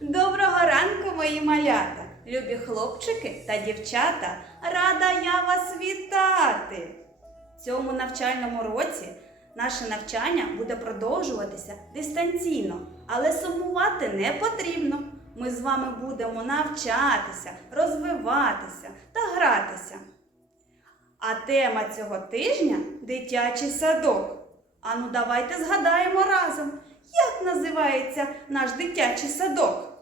Доброго ранку, мої малята, любі хлопчики та дівчата. Рада я вас вітати! В цьому навчальному році наше навчання буде продовжуватися дистанційно, але сумувати не потрібно. Ми з вами будемо навчатися, розвиватися та гратися. А тема цього тижня дитячий садок. Ану, давайте згадаємо разом, називається наш дитячий садок.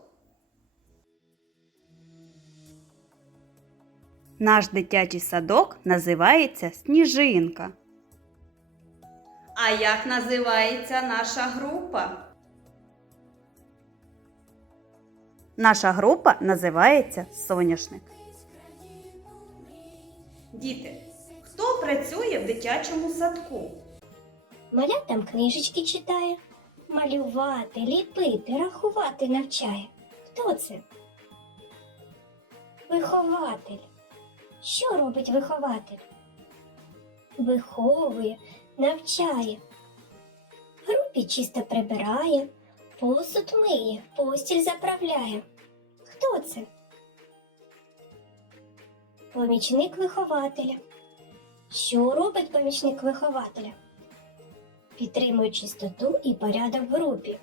Наш дитячий садок називається Сніжинка. А як називається наша група? Наша група називається Соняшник. Діти, хто працює в дитячому садку? Малятам книжечки читає, малювати, ліпити, рахувати навчає. Хто це? Вихователь. Що робить вихователь? Виховує, навчає. Групі чисто прибирає, посуд миє, постіль заправляє. Хто це? Помічник вихователя. Що робить помічник вихователя? Підтримує чистоту і порядок в групі.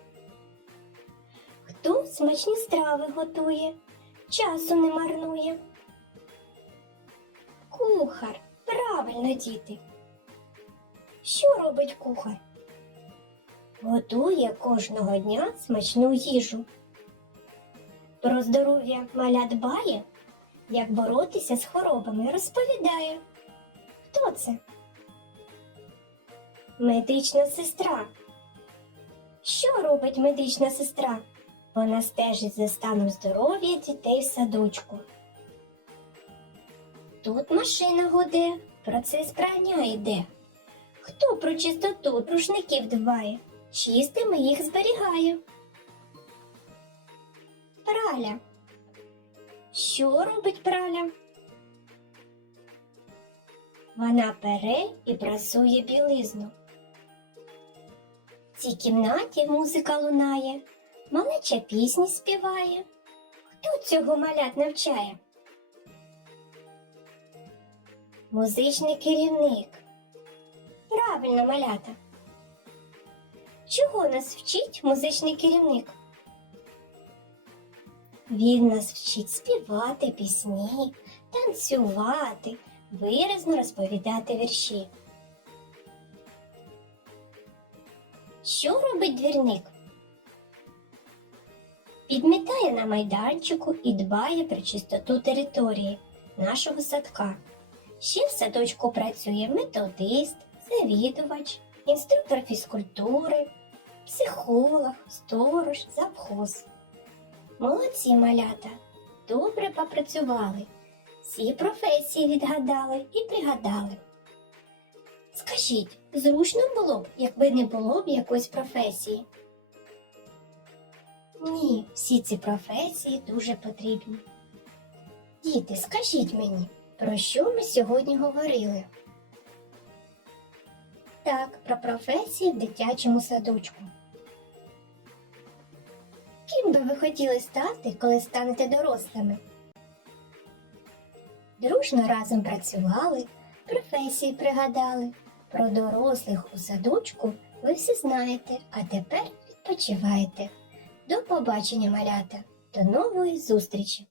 Хто смачні страви готує, часу не марнує. Кухар, правильно діти. Що робить кухар? Готує кожного дня смачну їжу. Про здоров'я маля дбає, як боротися з хворобами розповідає. Хто це? Медична сестра. Що робить медична сестра? Вона стежить за станом здоров'я дітей в садочку. Тут машина гуде, процес прання йде. Хто про чистоту рушників дбає, чистими їх зберігає? Праля. Що робить праля? Вона пере і прасує білизну. В цій кімнаті музика лунає, малеча пісні співає. Хто цього малят навчає? Музичний керівник. Правильно, малята. Чого нас вчить музичний керівник? Він нас вчить співати пісні, танцювати, виразно розповідати вірші. Що робить двірник? Підмітає на майданчику і дбає про чистоту території нашого садка. Ще в садочку працює методист, завідувач, інструктор фізкультури, психолог, сторож, завхоз. Молодці малята, добре попрацювали, всі професії відгадали і пригадали. Скажіть, зручно було б, якби не було б якоїсь професії? Ні, всі ці професії дуже потрібні. Діти, скажіть мені, про що ми сьогодні говорили? Так, про професії в дитячому садочку. Ким би ви хотіли стати, коли станете дорослими? Дружно разом працювали, професії пригадали. Про дорослих у садочку ви всі знаєте, а тепер відпочивайте. До побачення, малята, до нової зустрічі!